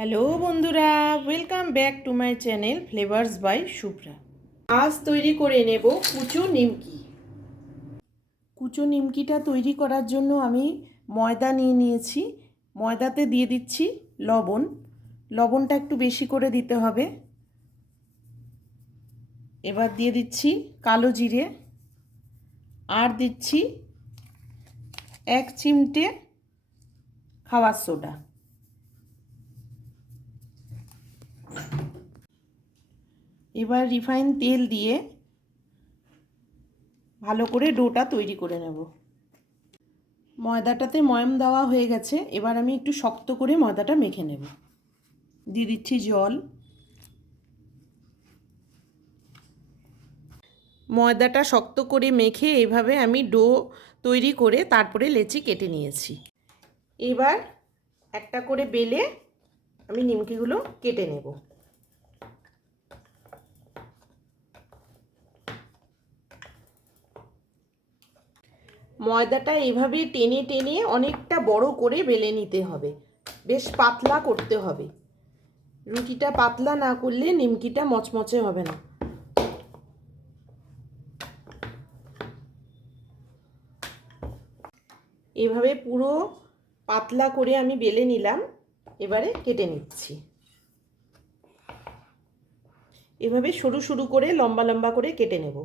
Hello বন্ধুরা, welcome back to my channel flavours by Shubhra. আজ তৈরি করে নেব কুচো নিমকি। কুচো নিমকিটা তৈরি করার জন্য আমি ময়দা নিয়ে নিয়েছি। ময়দাতে দিয়ে দিচ্ছি লবণ। লবণটা একটু বেশি করে দিতে হবে। এবার দিয়ে দিচ্ছি কালো জিরে, আর দিচ্ছি 1 চিমটে খাবার সোডা। এবার রিফাইন তেল দিয়ে ভালো করে ডোটা তৈরি করে নেব। ময়দাটাতে ময়াম দেওয়া হয়ে গেছে। এবার আমি একটু শক্ত করে ময়দাটা মেখে নেব। দিয়ে দিচ্ছি জল। ময়দাটা শক্ত করে মেখে এইভাবে আমি ডো তৈরি করে তারপরে লেচি কেটে নিয়েছি। এবার একটা করে বেলে আমি নিমকিগুলো কেটে নেব। ময়দাটা এইভাবে টেনে টেনে অনেকটা বড় করে বেলে নিতে হবে। বেশ পাতলা করতে হবে। রুটিটা পাতলা না করলে নিমকিটা মচমচে হবে না। এভাবে পুরো পাতলা করে আমি বেলে নিলাম। এবারে কেটে নিচ্ছি। এভাবে সরু সরু করে লম্বা লম্বা করে কেটে নেব।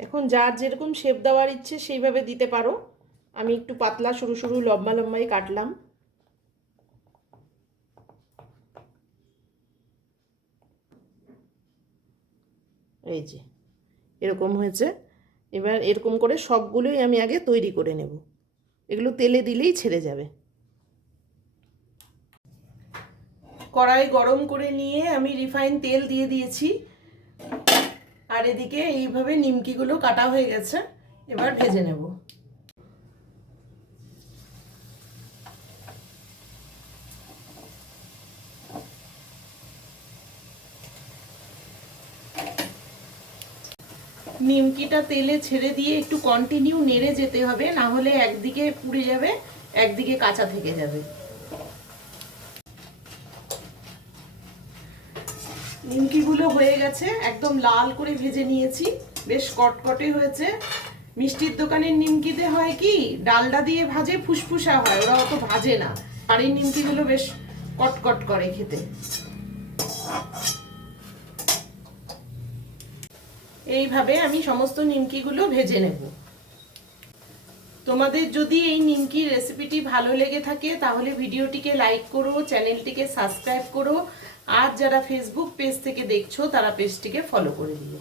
এখন যার যেরকম শেপ দেওয়ার ইচ্ছে সেইভাবে দিতে পারো। আমি একটু পাতলা সরু সরু লম্বা লম্বাই কাটলাম। এই যে এরকম হয়েছে। এবার এরকম করে সবগুলোই আমি আগে তৈরি করে নেব। এগুলো তেলে দিলেই ছেড়ে যাবে। কড়াই গরম করে নিয়ে আমি রিফাইন তেল দিয়ে দিয়েছি। আর এদিকে এইভাবে নিমকিগুলো কাটা হয়ে গেছে। এবার ভেজে নেব। নিমকিটা তেলে ছেড়ে দিয়ে একটু কন্টিনিউ নেড়ে যেতে হবে, না হলে একদিকে পুড়ে যাবে, একদিকে কাঁচা থেকে যাবে। নিমকিগুলো হয়ে গেছে, একদম লাল করে ভেজে নিয়েছি। বেশ কটকটে হয়েছে। মিষ্টির দোকানের নিমকিতে হয় কি ডালডা দিয়ে ভাজে, ফুসফুসা হয়, ওরা অত ভাজে না। বাড়ির নিমকিগুলো বেশ কটকট করে খেতে। এইভাবে আমি সমস্ত নিমকিগুলো ভেজে নেব। তোমাদের যদি এই নিমকির রেসিপিটি ভালো লেগে থাকে তাহলে ভিডিওটিকে লাইক করো, চ্যানেলটিকে সাবস্ক্রাইব করো, আর যারা ফেসবুক পেজ থেকে দেখছো তারা পেজটিকে ফলো করে দিও।